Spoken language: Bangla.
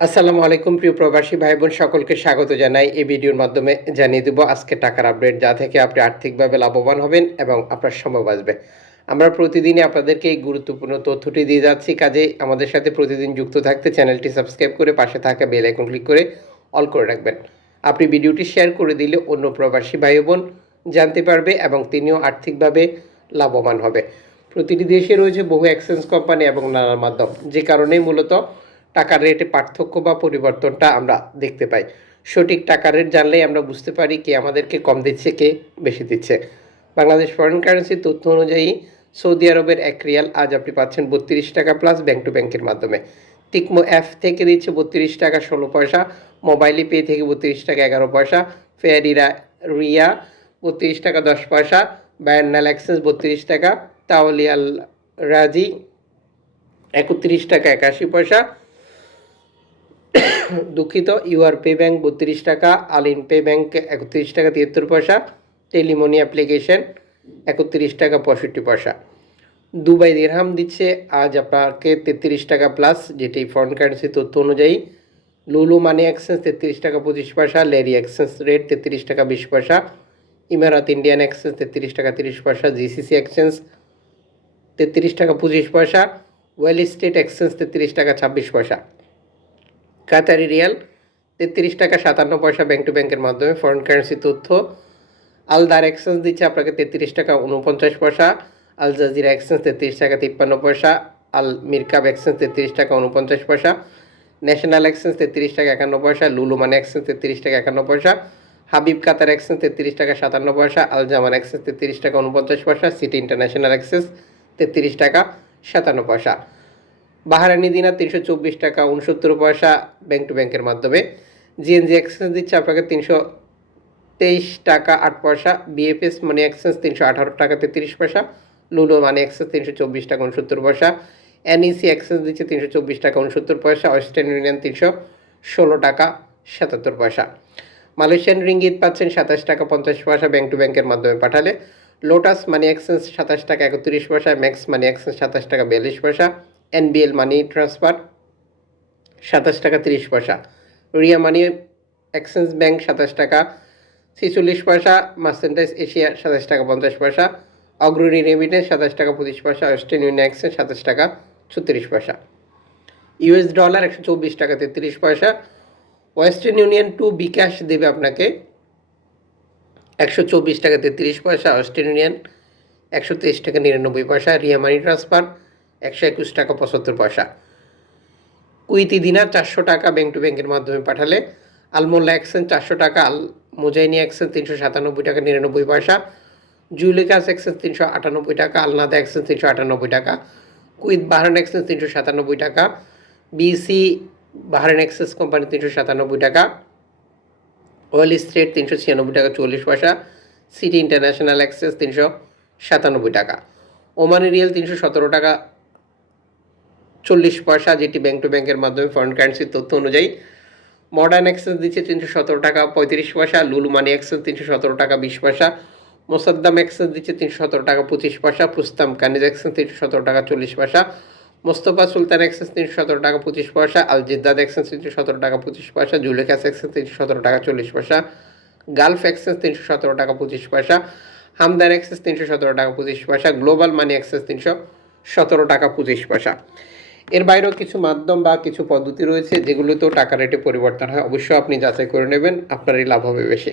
আসসালামু আলাইকুম, প্রিয় প্রবাসী ভাই বোন সকলকে স্বাগত জানাই। এই ভিডিওর মাধ্যমে জানিয়ে দেবো আজকে টাকার আপডেট, যা থেকে আপনি আর্থিকভাবে লাভবান হবেন এবং আপনার সময় বাঁচবে। আমরা প্রতিদিনই আপনাদেরকে এই গুরুত্বপূর্ণ তথ্যটি দিয়ে যাচ্ছি। কাজে আমাদের সাথে প্রতিদিন যুক্ত থাকতে চ্যানেলটি সাবস্ক্রাইব করে পাশে থাকা বেল আইকন ক্লিক করে অল করে রাখবেন। আপনি ভিডিওটি শেয়ার করে দিলে অন্য প্রবাসী ভাই বোন জানতে পারবে এবং তিনিও আর্থিকভাবে লাভবান হবে। প্রতিটি দেশে রয়েছে বহু এক্সচেঞ্জ কোম্পানি এবং নানার মাধ্যম, যে কারণেই মূলত টাকার রেটে পার্থক্য বা পরিবর্তনটা আমরা দেখতে পাই। সঠিক টাকার রেট জানলেই আমরা বুঝতে পারি কে আমাদেরকে কম দিচ্ছে, কে বেশি দিচ্ছে। বাংলাদেশ ফরেন কারেন্সির তথ্য অনুযায়ী সৌদি আরবের এক রিয়াল আজ আপনি পাচ্ছেন বত্রিশ টাকা প্লাস ব্যাংক টু ব্যাংকের মাধ্যমে। তিকমো অ্যাপ থেকে দিচ্ছে বত্রিশ টাকা ষোলো পয়সা মোবাইলে পে থেকে বত্রিশ টাকা এগারো পয়সা ফেয়ারিরা রিয়া বত্রিশ টাকা দশ পয়সা বায়ান্নাল অ্যাক্সেস বত্রিশ টাকা তাওলিয়াল রাজি একত্রিশ টাকা একাশি পয়সা দুঃখিত ইউআর পে ব্যাংক বত্রিশ টাকা, আলিন পে ব্যাংক একত্রিশ টাকা তিয়াত্তর পয়সা, টেলিমনি অ্যাপ্লিকেশন একত্রিশ টাকা পঁয়ষট্টি পয়সা। দুবাই দিরহাম দিচ্ছে, আজ আপনাকে তেত্রিশ টাকা প্লাস যেটি ফরেন কারেন্সি তথ্য অনুযায়ী, লুলু মানি এক্সচেঞ্জ তেত্রিশ টাকা পঁচিশ পয়সা, লেরি এক্সচেঞ্জ রেট তেত্রিশ টাকা বিশ পয়সা, ইমারাত ইন্ডিয়ান এক্সচেঞ্জ তেত্রিশ টাকা তিরিশ পয়সা, জিসিসি এক্সচেঞ্জ তেত্রিশ টাকা পঁচিশ পয়সা, ওয়েল স্টেট এক্সচেঞ্জ তেত্রিশ টাকা ছাব্বিশ পয়সা। কাতারি রিয়াল, তেত্রিশ টাকা সাতান্ন পয়সা ব্যাংক টু ব্যাংকের মাধ্যমে ফরেন কারেন্সি তথ্য। আলদার এক্সচেঞ্জ দিচ্ছে আপনাকে তেত্রিশ টাকা উনপঞ্চাশ পয়সা আল জাজিরা এক্সচেঞ্জ তেত্রিশ টাকা তিপ্পান্ন পয়সা আল মিরকাব এক্সচেঞ্জ তেত্রিশ টাকা উনপঞ্চাশ পয়সা ন্যাশনাল এক্সচেঞ্জ তেত্রিশ টাকা একান্ন পয়সা লুলু মানি এক্সচেঞ্জ তেত্রিশ টাকা একান্ন পয়সা হাবিব কাতার এক্সচেঞ্জ তেত্রিশ টাকা সাতান্ন পয়সা আল জামান এক্সচেঞ্জ তেত্রিশ টাকা উনপঞ্চাশ পয়সা সিটি ইন্টারন্যাশনাল এক্সচেঞ্জ তেত্রিশ টাকা সাতান্ন পয়সা। বাহারানি দিনার তিনশো চব্বিশ টাকা উনসত্তর পয়সা ব্যাংক টু ব্যাংকের মাধ্যমে। জিএনজি এক্সচেঞ্জ দিচ্ছে আপনাকে তিনশো তেইশ টাকা আট পয়সা। বিএফএস মানি এক্সচেঞ্জ তিনশো আঠারো টাকা তেত্রিশ পয়সা। লুলো মানি এক্সচেঞ্জ তিনশো চব্বিশ টাকা উনসত্তর পয়সা। এনইসি এক্সচেঞ্জ দিচ্ছে তিনশো চব্বিশ টাকা উনসত্তর পয়সা। ওয়েস্টার্ন ইউনিয়ন তিনশো ষোলো টাকা সাতাত্তর পয়সা। মালয়েশিয়ান রিঙ্গিত পাচ্ছেন সাতাশ টাকা পঞ্চাশ পয়সা ব্যাংক টু ব্যাংকের মাধ্যমে পাঠালে। লোটাস মানি এক্সচেঞ্জ সাতাশ টাকা একত্রিশ পয়সা। ম্যাক্স মানি এক্সচেঞ্জ সাতাশ টাকা বিয়াল্লিশ পয়সা। এনবিএল মানি ট্রান্সফার, সাতাশ টাকা তিরিশ পয়সা। রিয়া মানি এক্সচেঞ্জ ব্যাংক সাতাশ টাকা ছেচল্লিশ পয়সা মার্সেন্টাইজ এশিয়া সাতাশ টাকা পঞ্চাশ পয়সা, অগ্রণী রেমিটেন্স সাতাশ টাকা পঁচিশ পয়সা ওয়েস্টার্ন ইউনিয়ন এক্সচেঞ্জ সাতাশ টাকা ছত্রিশ পয়সা। ইউএস ডলার একশো চব্বিশ টাকা তেত্রিশ পয়সা, ওয়েস্টার্ন ইউনিয়ন টু বিকাশ দেবে আপনাকে একশো চব্বিশ টাকা তেত্রিশ পয়সা ওয়েস্টার্ন ইউনিয়ন একশো তেইশ টাকা নিরানব্বই পয়সা, রিয়া মানি ট্রান্সফার একশো একুশ টাকা পঁচাত্তর পয়সা। কুইতি দিনার চারশো টাকা ব্যাংক টু ব্যাংকের মাধ্যমে পাঠালে, আলমোল্লা এক্সচেঞ্জ চারশো টাকা, আল মোজাইনি এক্সচেঞ্জ তিনশো সাতানব্বই টাকা, নিরানব্বই পয়সা, জুলিকাস এক্সচেঞ্জ তিনশো আটানব্বই টাকা, আলনাদা এক্সচেঞ্জ তিনশো আটানব্বই টাকা, কুইত বাহারান এক্সচেঞ্জ তিনশো সাতানব্বই টাকা, বিসি বাহারান এক্সচেঞ্জ কোম্পানি তিনশো সাতানব্বই টাকা, ওয়েল স্ট্রেট তিনশো ছিয়ানব্বই টাকা, চল্লিশ পয়সা, সিটি ইন্টারন্যাশনাল এক্সচেঞ্জ তিনশো সাতানব্বই টাকা, ওমানি রিয়েল তিনশো সতেরো টাকা চল্লিশ পয়সা যেটি ব্যাংক টু ব্যাংকের মাধ্যমে ফরেন কারেন্সির তথ্য অনুযায়ী মডার্ন এক্সচেঞ্জ দিচ্ছে তিনশো সতেরো টাকা পঁয়ত্রিশ পয়সা লুলু মানি এক্সচেঞ্জ তিনশো সতেরো টাকা বিশ পয়সা মোসাদ্দাম এক্সচেঞ্জ দিচ্ছে তিনশো সতেরো টাকা পঁচিশ পয়সা পুস্তাম কানিজ এক্সচেঞ্জ তিনশো সতেরো টাকা চল্লিশ পয়সা মোস্তফা সুলতান এক্সচেঞ্জ তিনশো সতেরো টাকা পঁচিশ পয়সা আল জিদ্দাদ এক্সচেঞ্জ তিনশো সতেরো টাকা পঁচিশ পয়সা জুলেখাস এক্সচেঞ্জ তিনশো সতেরো টাকা চল্লিশ পয়সা গালফ এক্সচেঞ্জ তিনশো সতেরো টাকা পঁচিশ পয়সা হামদান এক্সচেঞ্জ তিনশো সতেরো টাকা পঁচিশ পয়সা গ্লোবাল মানি এক্সচেঞ্জ তিনশো সতেরো টাকা পঁচিশ পয়সা এর বাইরেও কিছু মাধ্যম বা কিছু পদ্ধতি রয়েছে যেগুলোতেও টাকা রেটে পরিবর্তন হয়। অবশ্যই আপনি যাচাই করে নেবেন, আপনারই লাভ হবে বেশি।